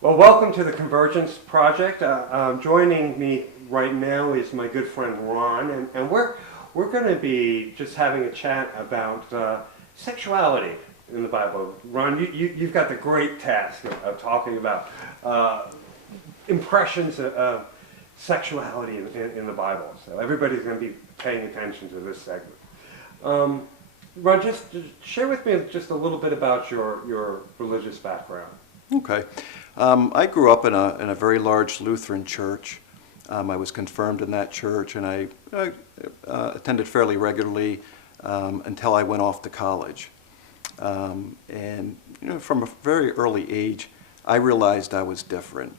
Well, welcome to the Convergence project. Joining me right now is my good friend Ron, and we're going to be just having a chat about sexuality in the Bible. Ron, you've got the great task of talking about impressions of sexuality in the Bible. So everybody's going to be paying attention to this segment. Ron, just share with me just a little bit about your religious background. Okay. I grew up in a very large Lutheran church. I was confirmed in that church, and I attended fairly regularly until I went off to college. And from a very early age, I realized I was different.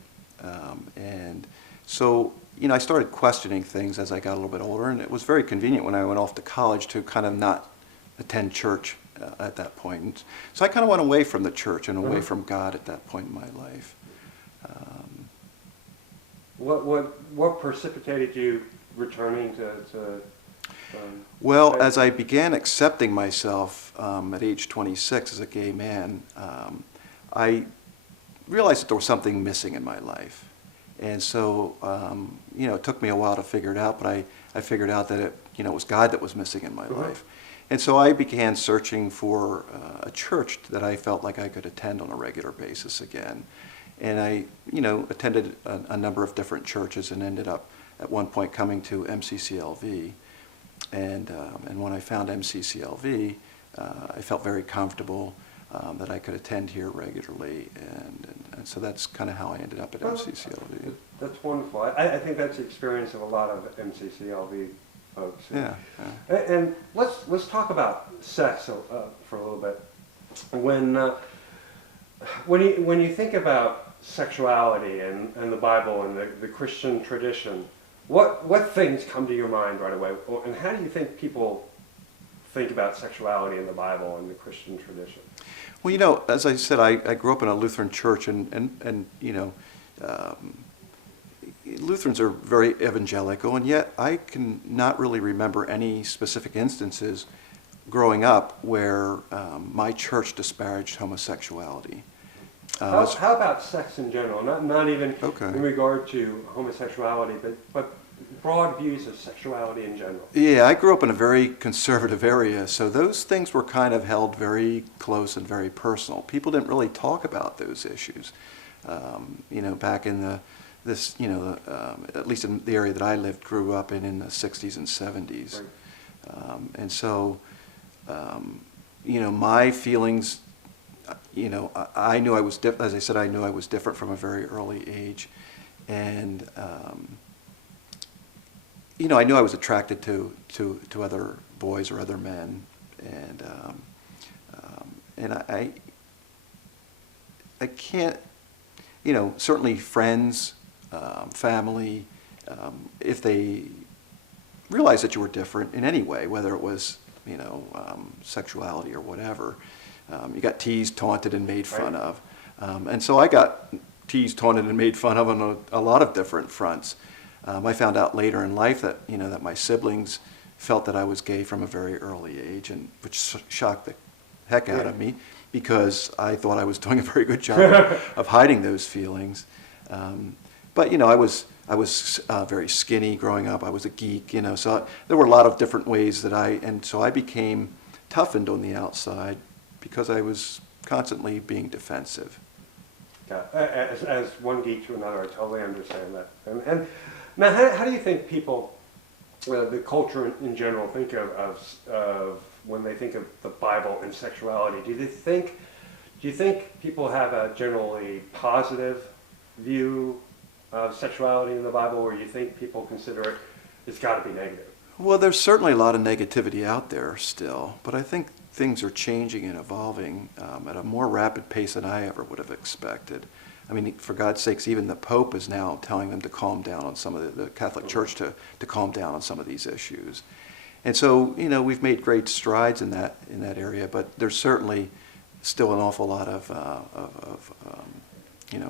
And so, I started questioning things as I got a little bit older, and it was very convenient when I went off to college to kind of not attend church at that point. And so I kind of went away from the church and away from God at that point in my life. What precipitated you returning to well, as I began accepting myself at age 26 as a gay man, I realized that there was something missing in my life. And so, it took me a while to figure it out, but I figured out that it was God that was missing in my life. And so I began searching for a church that I felt like I could attend on a regular basis again. And I, attended a number of different churches and ended up at one point coming to MCCLV. And when I found MCCLV, I felt very comfortable that I could attend here regularly. And so that's kind of how I ended up at MCCLV. That's wonderful. I think that's the experience of a lot of MCCLV folks. Yeah. And let's talk about sex for a little bit. When you think about sexuality and the Bible and the Christian tradition, what things come to your mind right away? And how do you think people think about sexuality in the Bible and the Christian tradition? Well, as I said, I grew up in a Lutheran church, and Lutherans are very evangelical, and yet I can not really remember any specific instances growing up where my church disparaged homosexuality. How about sex in general? Not even Okay. in regard to homosexuality, but broad views of sexuality in general. Yeah, I grew up in a very conservative area, so those things were kind of held very close and very personal. People didn't really talk about those issues. Back in at least in the area that I lived, grew up in the 60s and 70s. Right. And so, my feelings, I knew I was different. As I said, I knew I was different from a very early age. And, I knew I was attracted to other boys or other men. And I can't, certainly friends, family, if they realized that you were different in any way, whether it was, sexuality or whatever, you got teased, taunted, and made fun of. And so I got teased, taunted, and made fun of on a lot of different fronts. I found out later in life that, that my siblings felt that I was gay from a very early age, and which shocked the heck out of me, because I thought I was doing a very good job of hiding those feelings. But I was very skinny growing up. I was a geek, so there were a lot of different ways so I became toughened on the outside because I was constantly being defensive. Yeah, as one geek to another, I totally understand that. And now, how do you think people, the culture in general, think of when they think of the Bible and sexuality? Do you think people have a generally positive view of sexuality in the Bible, or you think people consider it's got to be negative? Well, there's certainly a lot of negativity out there still, but I think things are changing and evolving at a more rapid pace than I ever would have expected. I mean, for God's sakes, even the Pope is now telling them to calm down on some of the Catholic Church to calm down on some of these issues. And so, we've made great strides in that area, but there's certainly still an awful lot of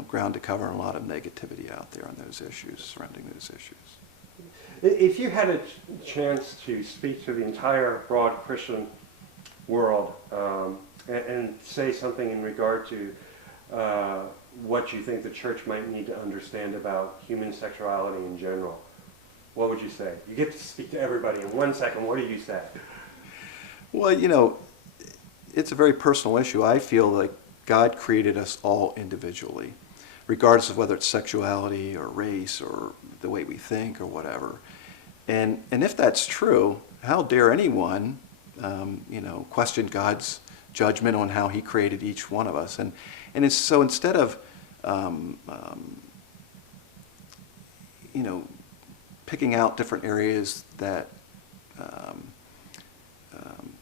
ground to cover and a lot of negativity out there on those issues, surrounding those issues. If you had a chance to speak to the entire broad Christian world and say something in regard to what what you think the church might need to understand about human sexuality in general, what would you say? You get to speak to everybody in 1 second. What do you say? Well, you know, it's a very personal issue. I feel like God created us all individually, regardless of whether it's sexuality or race or the way we think or whatever. And if that's true, how dare anyone, question God's judgment on how He created each one of us? And so instead of, picking out different areas that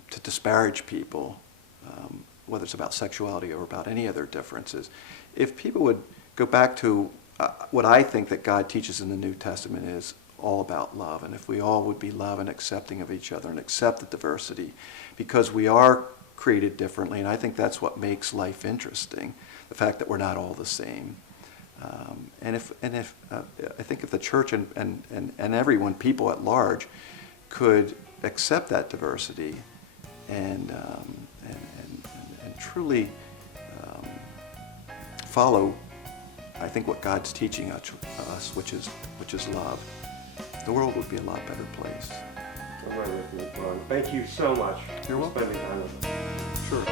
to disparage people, whether it's about sexuality or about any other differences, if people would go back to what I think that God teaches in the New Testament is all about love, and if we all would be love and accepting of each other and accept the diversity, because we are created differently, and I think that's what makes life interesting, the fact that we're not all the same. I think if the church and everyone, people at large, could accept that diversity and truly follow, I think, what God's teaching us, which is love, the world would be a lot better place. I'm right with you, Ron. Thank you so much You're for welcome. spending time with us. Sure.